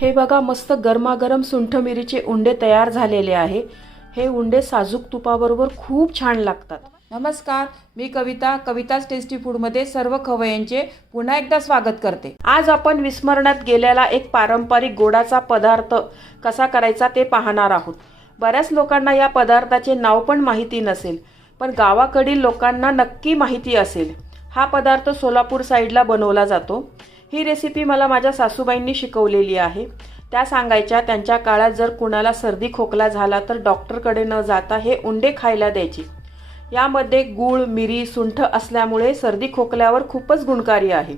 हे बघा, मस्त गरमागरम सुंठ मिरीचे उंडे तयार झालेले आहे। हे उंडे साजूक तुपाबरोबर खूप छान लागतात। नमस्कार, मी कविताच टेस्टी फूडमध्ये सर्व खवय्यांचे पुन्हा एकदा स्वागत करते। आज आपण विस्मरणात गेलेला एक पारंपरिक गोडाचा पदार्थ कसा करायचा ते पाहणार आहोत। बऱ्याच लोकांना या पदार्थाचे नाव पण माहिती नसेल, पण गावाकडील लोकांना नक्की माहिती असेल। हा पदार्थ सोलापूर साईडला बनवला जातो। ही रेसिपी मला माझ्या सासूबाईंनी शिकवलेली आहे। त्या सांगायच्या त्यांच्या काळात जर कुणाला सर्दी खोकला झाला तर डॉक्टरकडे न जाता हे उंडे खायला द्यायचे। यामध्ये गूळ, मिरी, सुंठ असल्यामुळे सर्दी खोकल्यावर खूपच गुणकारी आहे।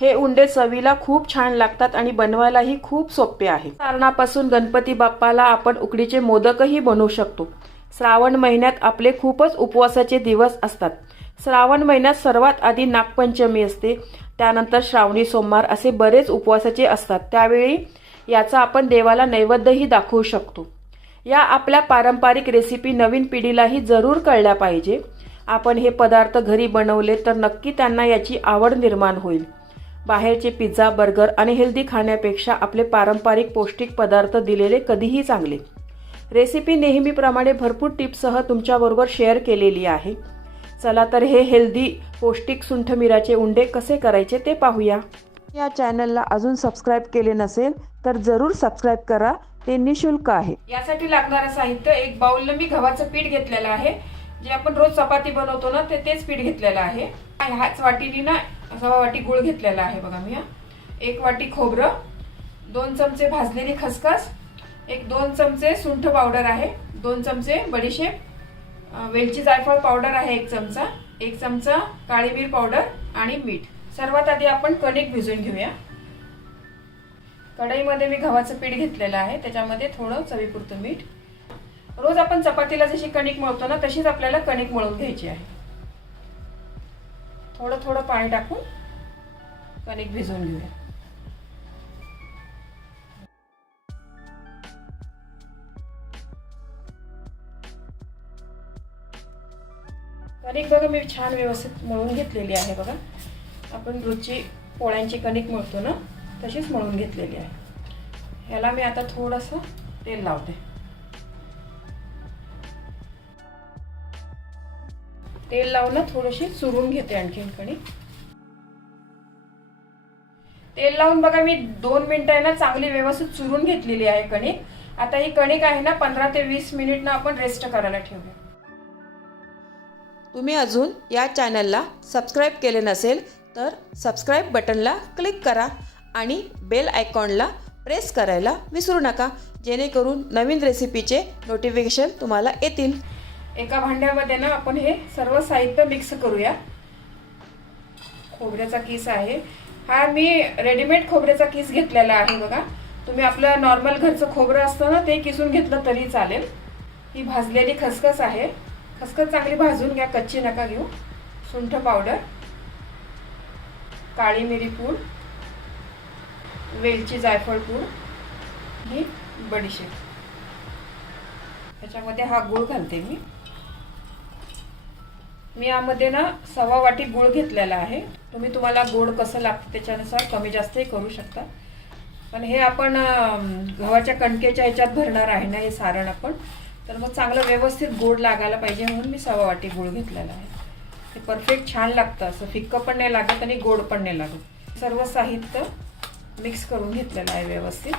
हे उंडे चवीला खूप छान लागतात आणि बनवायलाही खूप सोपे आहे। सारणापासून गणपती बाप्पाला आपण उकडीचे मोदकही बनवू शकतो। श्रावण महिन्यात आपले खूपच उपवासाचे दिवस असतात। श्रावण महिन्यात सर्वात आधी नागपंचमी असते, त्यानंतर श्रावणी सोमवार असे बरेच उपवासाचे असतात। त्यावेळी याचा आपण देवाला नैवेद्यही दाखवू शकतो। या आपल्या पारंपरिक रेसिपी नवीन पिढीलाही जरूर कळल्या पाहिजे। आपण हे पदार्थ घरी बनवले तर नक्की त्यांना याची आवड निर्माण होईल। बाहेरचे पिझ्झा, बर्गर आणि हेल्दी खाण्यापेक्षा आपले पारंपरिक पौष्टिक पदार्थ दिलेले कधीही चांगले। रेसिपी नेहमीप्रमाणे भरपूर टिप्ससह तुमच्याबरोबर शेअर केलेली आहे। चला तर हे हेल्दी पौष्टिक सुंठ मिराचे उंडे कसे करायचे ते पाहूया। या चॅनलला अजून सबस्क्राईब केले नसेल तर जरूर सबस्क्राईब करा, ते निशुल्क आहे। यासाठी लागणारं साहित्य, एक बाउल मी गव्हाचं पीठ घेतलेलं आहे। जे आपण रोज चपाती बनवतो ना तेच पीठ घेतलेलं आहे। ह्याच वाटीने ना 1.25 वाटी गूळ घेतलेला आहे बघा मी। 1 वाटी खोबरं, 2 चमचे भाजलेली खसखस, 2 चमचे सुंठ पावडर आहे, 2 चमचे बडीशेप, वेलची जायफळ पावडर आहे 1 चमचा, 1 चमचा काळी मिरी पावडर आणि मीठ। सर्वात आधी आपण कणिक भिजवून घेऊया। कढईमध्ये मी गव्हाचं पीठ घेतलेलं आहे, त्याच्यामध्ये थोडं चवीपुरतं मीठ। रोज आपण चपातीला जशी कणिक मळतो ना तशीच आपल्याला कणिक मळून घ्यायची आहे। थोडं थोडं पाणी टाकून कणिक भिजवून घेऊया। कणिक बघा मी छान व्यवस्थित मळून घेतलेली आहे बघा। आपण रोजची पोळ्यांची कणिक मळतो ना तशीच मळून घेतलेली आहे। ह्याला मी आता थोडंसं तेल लावते। तेल लावून थोडीशी चुरून घेते आणखीन कणिक। तेल लावून बघा मी 2 मिनिटं आहे ना चांगली व्यवस्थित चुरून घेतलेली आहे कणिक। आता ही कणिक आहे ना 15 ते 20 मिनिट ना आपण रेस्ट करायला ठेवूया। तुम्ही अजून या चॅनलला सबस्क्राईब केले नसेल तर सबस्क्राईब बटनला क्लिक करा आणि बेल आयकॉनला प्रेस करायला विसरू नका, जेणेकरून नवीन रेसिपीचे नोटिफिकेशन तुम्हाला येतील। एका भांड्यामध्ये ना आपण हे सर्व साहित्य मिक्स करूया। खोबऱ्याचा किस आहे हा, मी रेडीमेड खोबऱ्याचा किस घेतलेला आहे बघा। तुम्ही आपलं नॉर्मल घरचं खोबरं असतं ना ते किसून घेतलं तरी चालेल। ही भाजलेली खसखस आहे, खसखस चांगली भाजून घ्या, कच्ची नका घेऊ। सुंठ पावडर, काळी मिरी पूड, वेलची जायफळ पूड, ही बडीशेप। त्याच्यामध्ये हा गूळ घालते मी यामध्ये ना 1.25 वाटी गूळ घेतलेला आहे। तुम्हाला गोड कसं लागतं त्याच्यानुसार कमी जास्तही करू शकता। पण हे आपण गव्हाच्या कणकेच्या ह्याच्यात भरणार आहे ना हे सारण आपण, तर मग चांगलं व्यवस्थित गोड लागायला पाहिजे म्हणून मी 1.25 वाटी गूळ घेतलेला आहे। हे परफेक्ट छान लागतं, असं फिक्कं पण नाही लागत आणि गोड पण नाही लागत। सर्व साहित्य मिक्स करून घेतलेलं आहे व्यवस्थित।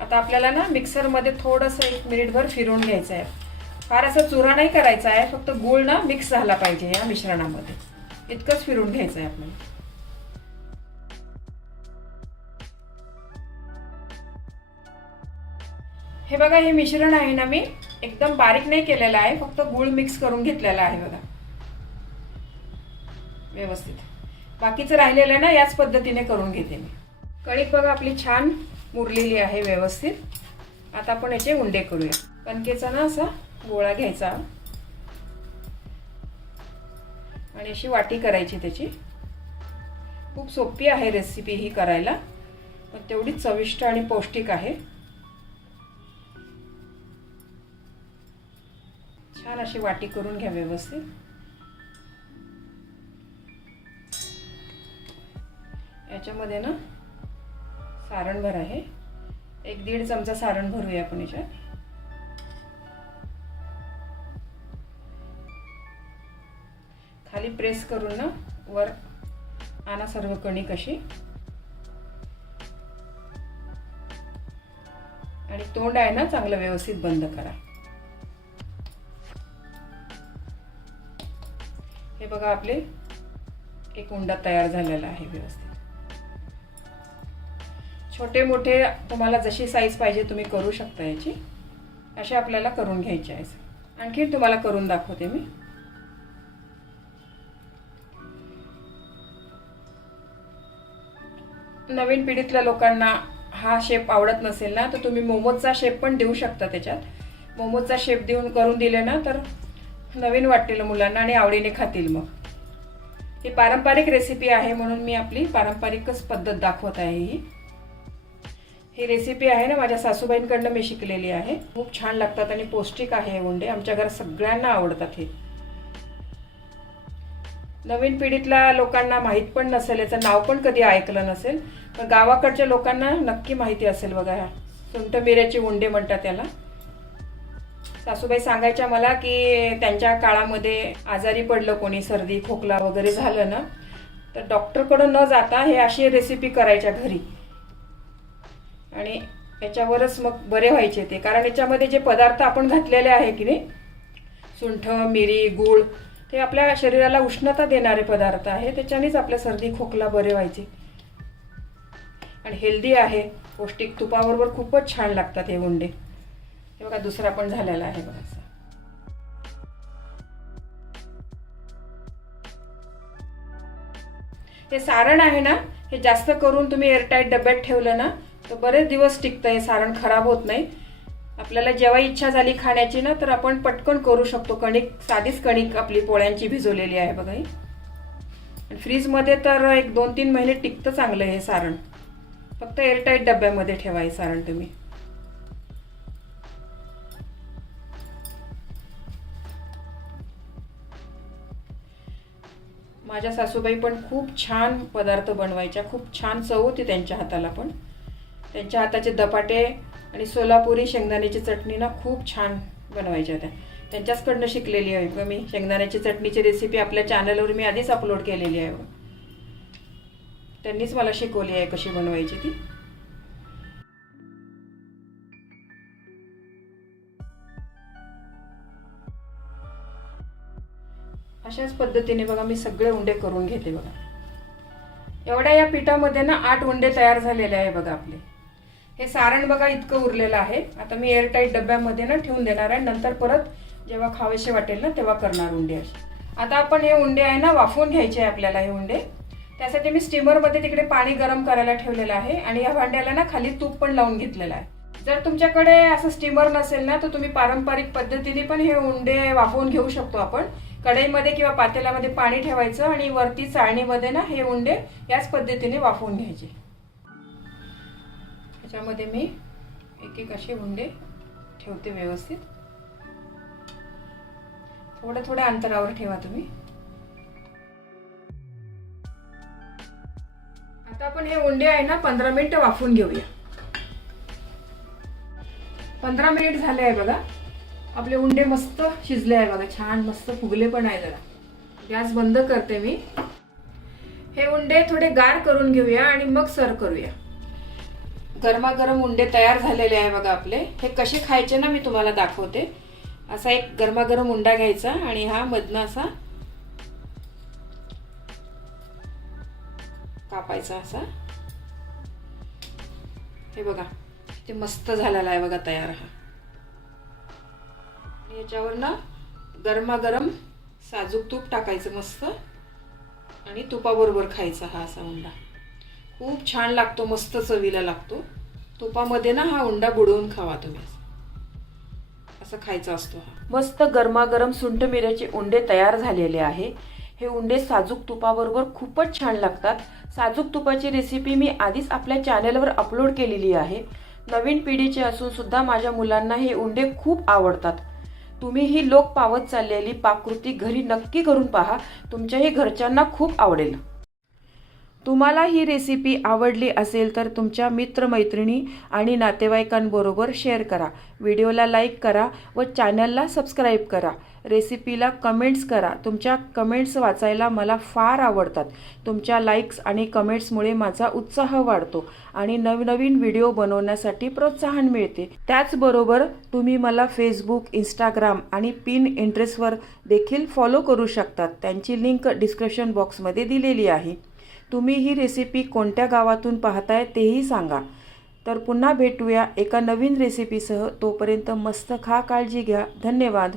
आता आपल्याला ना मिक्सरमध्ये थोडंसं 1 मिनिटभर फिरवून घ्यायचं आहे। फार असं चुरा नाही करायचा आहे, फक्त गूळ ना मिक्स झाला पाहिजे या मिश्रणामध्ये, इतकंच फिरवून घ्यायचं आहे आपल्याला। हे बघा हे मिश्रण आहे ना मी एकदम बारीक नाही केलेलं आहे, फक्त गूळ मिक्स करून घेतलेला आहे बघा व्यवस्थित। बाकीचं राहिलेलं ना याच पद्धतीने करून घेते मी। कणिक बघा आपली छान मुरलेली आहे व्यवस्थित। आता आपण याचे उंडे करूया। कणकेचा ना असा गोळा घ्यायचा आणि अशी वाटी करायची त्याची। खूप सोपी आहे रेसिपी ही करायला, पण तेवढीच चविष्ट आणि पौष्टिक आहे। छान अशी वाटी करून घ्या व्यवस्थित। याच्यामध्ये ना सारणभर आहे. 1-1.5 चमचा सारण भरूया आपण याच्यात. खाली प्रेस करून ना वर आणा सर्व कणिक अशी. आणि तोंड आहे ना चांगलं व्यवस्थित बंद करा. हे बघा आपले एक उंडा तयार झालेला आहे व्यवस्थित. छोटे मोठे तुम्हाला जशी साईज पाहिजे तुम्ही करू शकता याची. असे आपल्याला करून घ्यायचे आहे. आणखी तुम्हाला करून दाखवते मी. नवीन पिढीतल्या लोकांना हा शेप आवडत नसेल ना तर तुम्ही मोमोजचा शेप पण देऊ शकता त्याच्यात. मोमोजचा शेप देऊन करून दिले ना तर नवीन वाटतील मुलांना आणि आवडीने खातील. मग ही पारंपरिक रेसिपी आहे म्हणून मी आपली पारंपरिकच पद्धत दाखवत आहे. ही रेसिपी आहे ना माझ्या सासूबाईंकडनं मी शिकलेली आहे. खूप छान लागतात आणि पौष्टिक आहे हे उंडे. आमच्या घरात सगळ्यांना आवडतात हे. नवीन पिढीतल्या लोकांना माहीत पण नसेल, याचं नाव पण कधी ऐकलं नसेल, पण गावाकडच्या लोकांना नक्की माहिती असेल. बघा ह्या सुंठ मिऱ्याचे उंडे म्हणतात त्याला. सासूबाई सांगायच्या मला की त्यांच्या काळामध्ये आजारी पडलं कोणी, सर्दी खोकला वगैरे झालं ना तर डॉक्टरकडे न जाता हे अशी रेसिपी करायच्या घरी आणि याच्यावरच मग बरे व्हायचे ते. कारण याच्यामध्ये जे पदार्थ आपण घातलेले आहे की नाही, सुंठ मिरी गूळ, ते आपल्या शरीराला उष्णता देणारे पदार्थ आहे. त्याच्यानेच आपल्या सर्दी खोकला बरे व्हायचे. आणि हेल्दी आहे, पौष्टिक. तुपाबरोबर खूपच छान लागतात हे उंडे. हे बघा दुसरा पण झालेला आहे बघा. हे सारण आहे ना हे जास्त करून तुम्ही एअरटाईट डब्यात ठेवलं ना तर बरेच दिवस टिकतं. हे सारण खराब होत नाही. आपल्याला जेव्हा इच्छा झाली खाण्याची ना तर आपण पटकन करू शकतो. कणिक साधीच कणिक आपली पोळ्यांची भिजवलेली आहे बघा ही. फ्रीजमध्ये तर 1-2-3 महिने टिकतं चांगलं हे सारण. फक्त एअरटाईट डब्यामध्ये ठेवा हे सारण तुम्ही. माझ्या सासूबाई पण खूप छान पदार्थ बनवायच्या. खूप छान चव होती त्यांच्या हाताला पण. त्यांच्या हाताचे धपाटे आणि सोलापुरी शेंगदाण्याची चटणी ना खूप छान बनवायच्या त्या. त्यांच्याचकडनं शिकलेली आहे बघा मी. शेंगदाण्याची चटणीची रेसिपी आपल्या चॅनलवर मी आधीच अपलोड केलेली आहे. त्यांनीच मला शिकवली आहे कशी बनवायची ती. अशाच पद्धतीने बघा मी सगळे उंडे करून घेते बघा. एवढ्या या पिठामध्ये ना 8 उंडे तयार झालेले आहे बघा आपले. हे सारण बघा इतकं उरलेलं आहे. आता मी एअरटाईट डब्यामध्ये ना ठेवून देणार आहे. नंतर परत जेव्हा खावेसे वाटेल ना तेव्हा करणार उंडे असे. आता आपण हे उंडे आहे ना वाफवून घ्यायचे आहे आपल्याला हे उंडे. त्यासाठी मी स्टीमरमध्ये तिकडे पाणी गरम करायला ठेवलेलं आहे आणि या भांड्याला ना खाली तूप पण लावून घेतलेलं आहे. जर तुमच्याकडे असं स्टीमर नसेल ना तर तुम्ही पारंपरिक पद्धतीने पण हे उंडे वाफवून घेऊ शकतो आपण. कढईमध्ये किंवा पातेल्यामध्ये पाणी ठेवायचं आणि वरती चाळणीमध्ये ना हे उंडे याच पद्धतीने वाफवून घ्यायचे. त्याच्यामध्ये मी एक असे उंडे ठेवते व्यवस्थित. थोड्या अंतरावर ठेवा तुम्ही. आता आपण हे उंडे आहे ना 15 मिनिटं वाफवून घेऊया. 15 मिनिट झाले आहे बघा. आपले उंडे मस्त शिजले आहे बघा. छान मस्त फुगले पण आहे. जरा गॅस बंद करते मी. हे उंडे थोडे गार करून घेऊया आणि मग सर्व करूया. गरमागरम उंडे तयार झालेले आहे बघा आपले. हे कसे खायचे ना मी तुम्हाला दाखवते. असा एक गरमागरम उंडा घ्यायचा आणि हा मधनं असा कापायचा असा. हे बघा ते मस्त झालेला आहे बघा तयार हा. याच्यावर ना गरमागरम साजूक तूप टाकायचं मस्त आणि तुपाबरोबर खायचा हा असा उंडा. खूप छान लागतो, मस्त चवीला लागतो. तुपामध्ये ना हा उंडा बुडवून खावा तुम्ही. असं खायचा असतो हा. मस्त गरमागरम सुंठ मिऱ्याचे उंडे तयार झालेले आहे. हे उंडे साजूक तुपाबरोबर खूपच छान लागतात. साजूक तुपाची रेसिपी मी आधीच आपल्या चॅनलवर अपलोड केलेली आहे. नवीन पिढीचे असून सुद्धा माझ्या मुलांना हे उंडे खूप आवडतात. तुम्ही ही लोक पावत चाललेली पाककृती घरी नक्की करून पहा. तुमच्याही घरच्यांना खूप आवडेल. तुम्हाला ही रेसिपी आवडली असेल तर तुमच्या मित्रमैत्रिणी आणि नातेवाईकांबरोबर शेअर करा. व्हिडिओला लाईक करा व चॅनलला सबस्क्राईब करा. रेसिपीला कमेंट्स करा. तुमच्या कमेंट्स वाचायला मला फार आवडतात. तुमच्या लाईक्स आणि कमेंट्समुळे माझा उत्साह वाढतो आणि नवनवीन व्हिडिओ बनवण्यासाठी प्रोत्साहन मिळते. त्याचबरोबर तुम्ही मला फेसबुक, इंस्टाग्राम आणि पिनइंटरेस्टवर देखील फॉलो करू शकतात. त्यांची लिंक डिस्क्रिप्शन बॉक्समध्ये दिलेली आहे. तुम्ही ही रेसिपी कोणत्या गावातून पाहताय तेही सांगा. तर पुन्हा भेटूया एका नवीन रेसिपीसह. तोपर्यंत मस्त खा, काळजी घ्या. धन्यवाद.